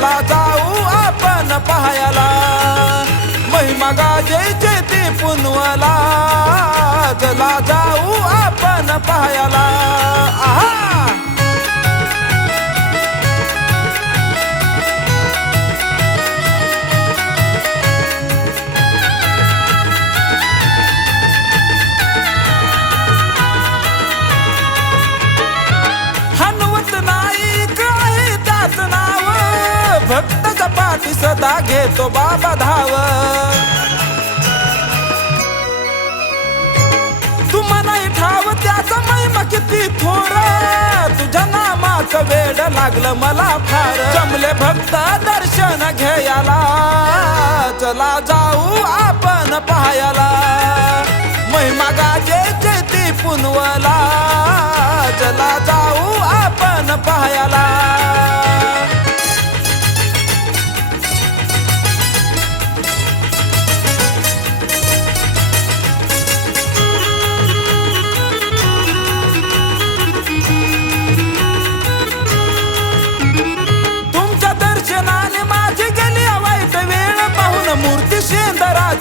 चला जाऊ आपण पाहायला. महिमा गाजेचे ते पुनवला. चला जाऊ आपण पाहायला. आहा! सदा घेतो बाबा धाव. तुम्हालाही ठाव त्याचा महिमा किती थोर. तुझ्या नामाचं वेड लागलं मला फार. जमले भक्त दर्शन घ्यायला. चला जाऊ आपण पाहायला.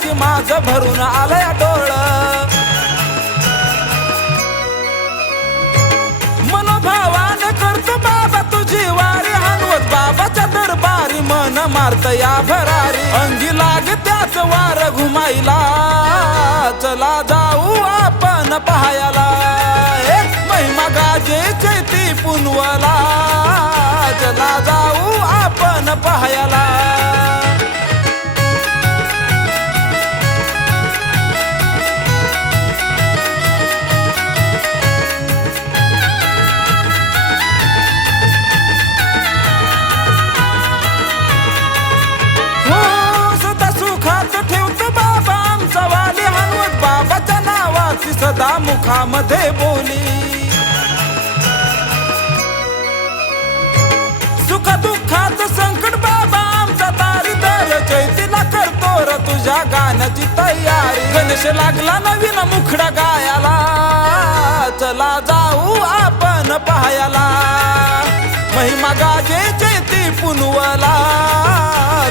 शेंदराची माझ भरून आलंय डोळ. मनोभावान करतो बाबा तुझी वारी हनवत बाबाच्या दरबारी मन मारत या भरारी. अंगी लाग त्याच वार घुमाईला चला जा. सदा मुखामध्ये बोली. सुख दुःखात संकट बाबा आमचा तारी दर चैतीला करतो र तुझ्या गाण्याची तयारी. गणेश लागला नवीन मुखडा गायाला. चला जाऊ आपण पाहायला. महिमा गाजे चैती पुनवला.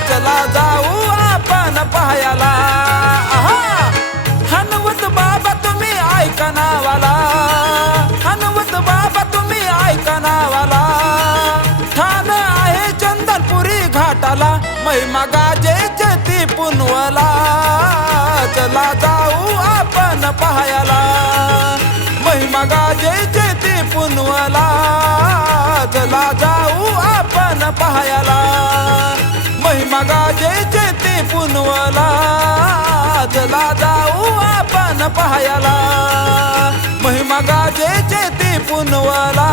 चला जाऊ आपण पाहायला. महिमा गाजे ती पुनवला चला जाऊ आपण पाहायला. महिमा गाजे ती पुनवला चला जाऊ आपण पाहायला. महिमा गाजे ती पुनवला चला जाऊ आपण पाहायला. महिमा गाजे ती पुनवला